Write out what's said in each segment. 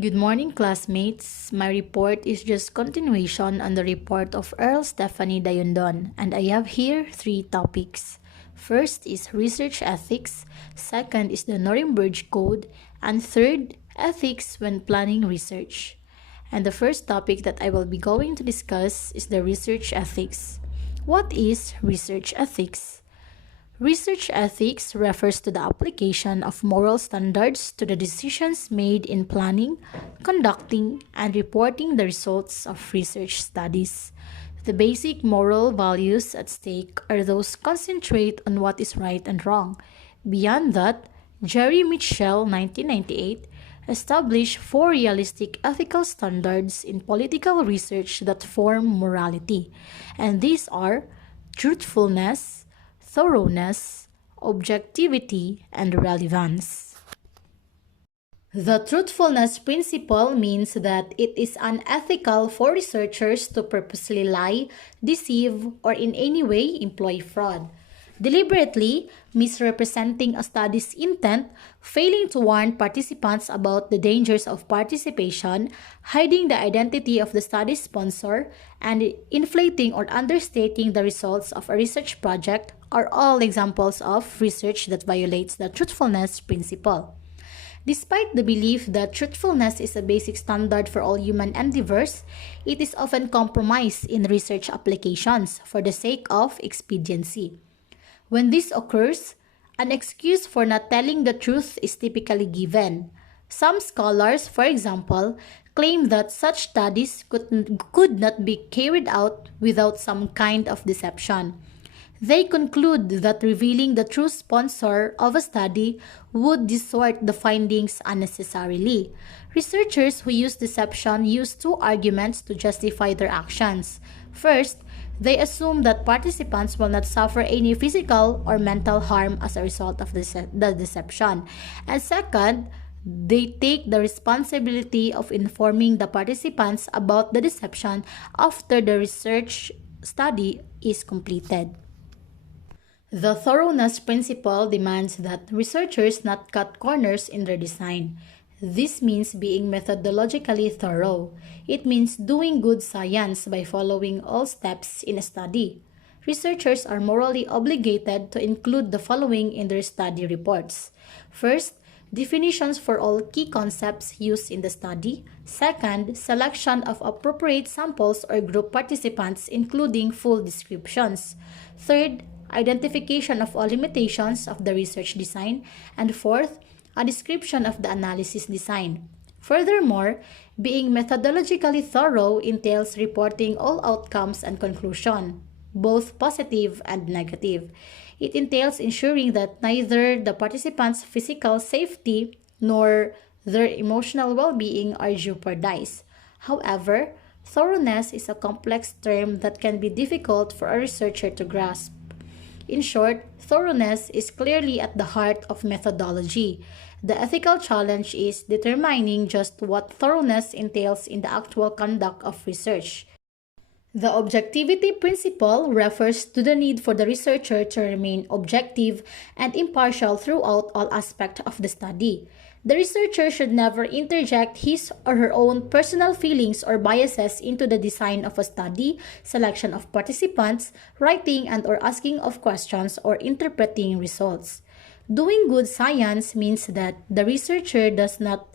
Good morning, classmates. My report is just continuation on the report of Earl Stephanie Dayondon, and I have here three topics. First is research ethics, second is the Nuremberg Code, and third, ethics when planning research. And the first topic that I will be going to discuss is the research ethics. What is research ethics? Research ethics refers to the application of moral standards to the decisions made in planning, conducting, and reporting the results of research studies. The basic moral values at stake are those concentrate on what is right and wrong. Beyond that, Jerry Mitchell, 1998, established four realistic ethical standards in political research that form morality, and these are truthfulness, thoroughness, objectivity, and relevance. The truthfulness principle means that it is unethical for researchers to purposely lie, deceive, or in any way employ fraud. Deliberately misrepresenting a study's intent, failing to warn participants about the dangers of participation, hiding the identity of the study sponsor, and inflating or understating the results of a research project are all examples of research that violates the truthfulness principle. Despite the belief that truthfulness is a basic standard for all human endeavors, it is often compromised in research applications for the sake of expediency. When this occurs, an excuse for not telling the truth is typically given. Some scholars, for example, claim that such studies could not be carried out without some kind of deception. They conclude that revealing the true sponsor of a study would distort the findings unnecessarily. Researchers who use deception use two arguments to justify their actions. First, they assume that participants will not suffer any physical or mental harm as a result of the deception. And second, they take the responsibility of informing the participants about the deception after the research study is completed. The thoroughness principle demands that researchers not cut corners in their design. This means being methodologically thorough. It means doing good science by following all steps in a study. Researchers are morally obligated to include the following in their study reports. First, definitions for all key concepts used in the study. Second, selection of appropriate samples or group participants, including full descriptions. Third, identification of all limitations of the research design. And fourth, a description of the analysis design. Furthermore, being methodologically thorough entails reporting all outcomes and conclusions, both positive and negative. It entails ensuring that neither the participants' physical safety nor their emotional well-being are jeopardized. However, thoroughness is a complex term that can be difficult for a researcher to grasp. In short, thoroughness is clearly at the heart of methodology. The ethical challenge is determining just what thoroughness entails in the actual conduct of research. The objectivity principle refers to the need for the researcher to remain objective and impartial throughout all aspects of the study. The researcher should never interject his or her own personal feelings or biases into the design of a study, selection of participants, writing and or asking of questions, or interpreting results. Doing good science means that the researcher does not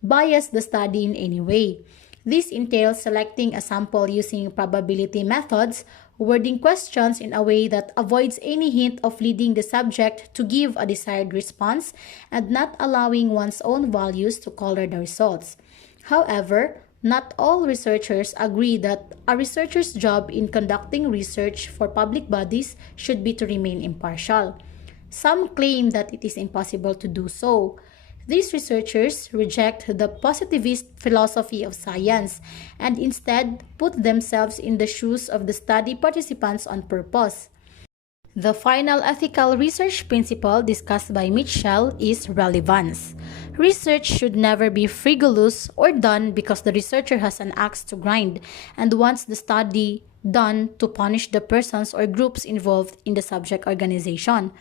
bias the study in any way. This entails selecting a sample using probability methods, wording questions in a way that avoids any hint of leading the subject to give a desired response, and not allowing one's own values to color the results. However, not all researchers agree that a researcher's job in conducting research for public bodies should be to remain impartial. Some claim that it is impossible to do so. These researchers reject the positivist philosophy of science and instead put themselves in the shoes of the study participants on purpose. The final ethical research principle discussed by Mitchell is relevance. Research should never be frivolous or done because the researcher has an axe to grind and wants the study done to punish the persons or groups involved in the subject organization.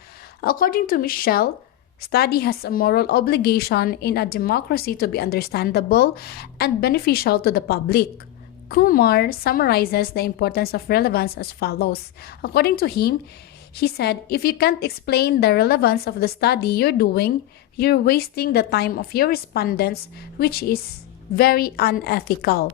According to Mitchell, Study has a moral obligation in a democracy to be understandable and beneficial to the public. Kumar summarizes the importance of relevance as follows. According to him, he said, if you can't explain the relevance of the study you're doing, you're wasting the time of your respondents, which is very unethical.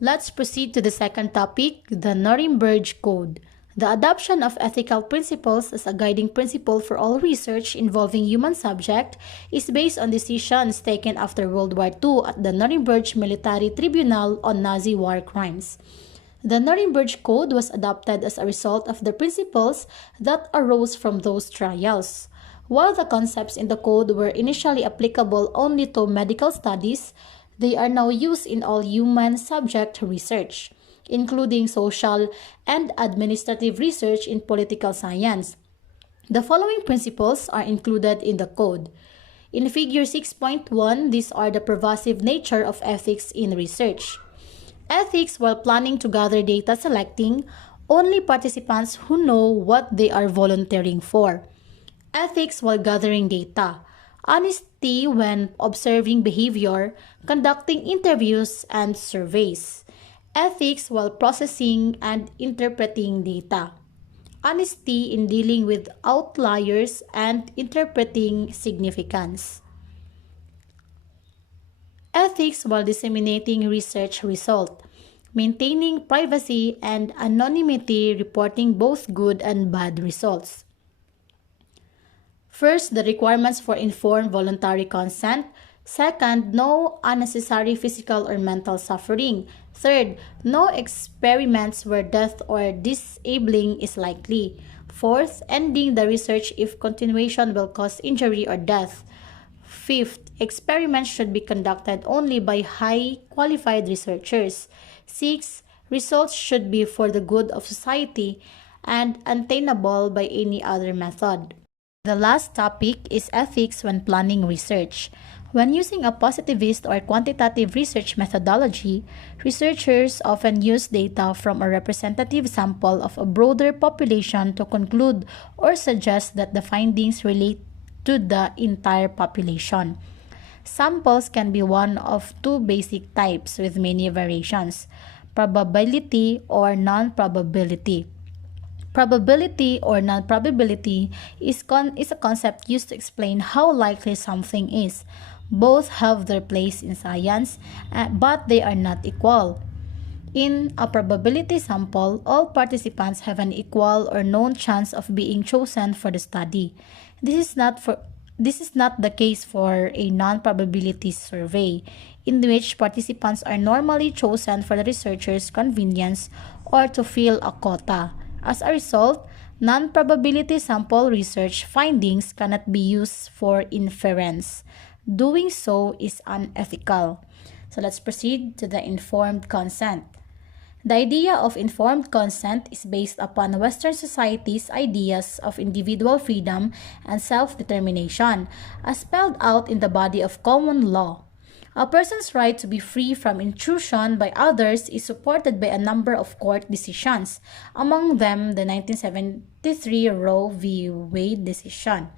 Let's proceed to the second topic, the Nuremberg Code. The adoption of ethical principles as a guiding principle for all research involving human subject is based on decisions taken after World War II at the Nuremberg Military Tribunal on Nazi war crimes. The Nuremberg Code was adopted as a result of the principles that arose from those trials. While the concepts in the code were initially applicable only to medical studies, they are now used in all human subject research, including social and administrative research in political science. The following principles are included in the code. In Figure 6.1, these are the pervasive nature of ethics in research. Ethics while planning to gather data selecting only participants who know what they are volunteering for. Ethics while gathering data. Honesty when observing behavior, conducting interviews and surveys. Ethics while processing and interpreting data. Honesty in dealing with outliers and interpreting significance. Ethics while disseminating research result. Maintaining privacy and anonymity, reporting both good and bad results. First, the requirements for informed voluntary consent. Second, no unnecessary physical or mental suffering. Third, no experiments where death or disabling is likely. Fourth, ending the research if continuation will cause injury or death. Fifth, experiments should be conducted only by high qualified researchers. Sixth, results should be for the good of society and unattainable by any other method. The last topic is ethics when planning research. When using a positivist or quantitative research methodology, researchers often use data from a representative sample of a broader population to conclude or suggest that the findings relate to the entire population. Samples can be one of two basic types with many variations: probability or non-probability. Probability or non-probability is a concept used to explain how likely something is. Both have their place in science, but they are not equal. In a probability sample, all participants have an equal or known chance of being chosen for the study. This is not the case for a non-probability survey, in which participants are normally chosen for the researcher's convenience or to fill a quota. As a result, non-probability sample research findings cannot be used for inference. Doing so is unethical. So let's proceed to the informed consent. The idea of informed consent is based upon Western society's ideas of individual freedom and self-determination, as spelled out in the body of common law. A person's right to be free from intrusion by others is supported by a number of court decisions, among them the 1973 Roe v. Wade decision.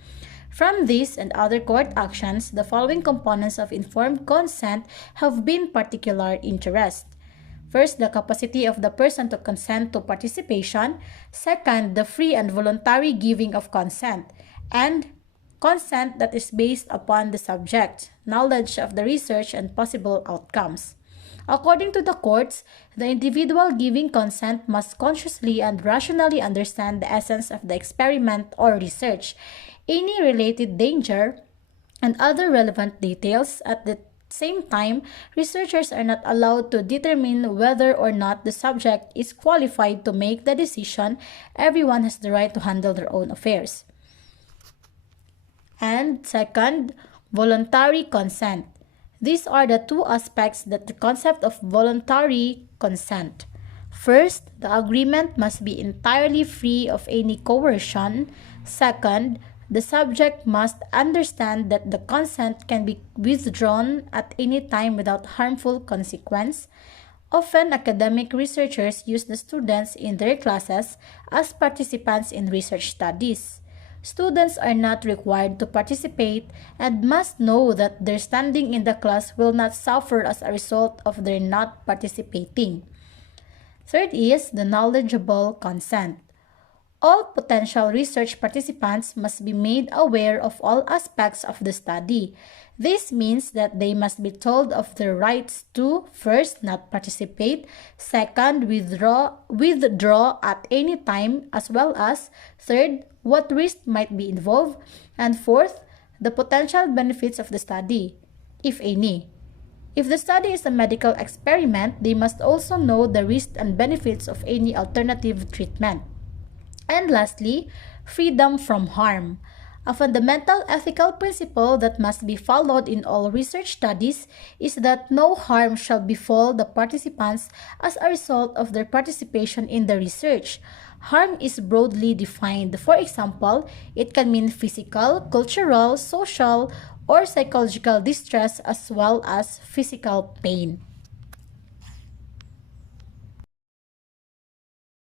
From this and other court actions, the following components of informed consent have been particular interest. First, the capacity of the person to consent to participation. Second, the free and voluntary giving of consent. And consent that is based upon the subject, knowledge of the research and possible outcomes. According to the courts, the individual giving consent must consciously and rationally understand the essence of the experiment or research, any related danger, and other relevant details. At the same time, researchers are not allowed to determine whether or not the subject is qualified to make the decision. Everyone has the right to handle their own affairs. And second, voluntary consent. These are the two aspects that the concept of voluntary consent. First, the agreement must be entirely free of any coercion. Second, the subject must understand that the consent can be withdrawn at any time without harmful consequence. Often, academic researchers use the students in their classes as participants in research studies. Students are not required to participate and must know that their standing in the class will not suffer as a result of their not participating. Third is the knowledgeable consent. All potential research participants must be made aware of all aspects of the study. This means that they must be told of their rights to, first, not participate, second, withdraw at any time, as well as, third, what risk might be involved, and fourth, the potential benefits of the study, if any. If the study is a medical experiment, they must also know the risks and benefits of any alternative treatment. And lastly, freedom from harm. A fundamental ethical principle that must be followed in all research studies is that no harm shall befall the participants as a result of their participation in the research. Harm is broadly defined. For example, it can mean physical, cultural, social, or psychological distress as well as physical pain.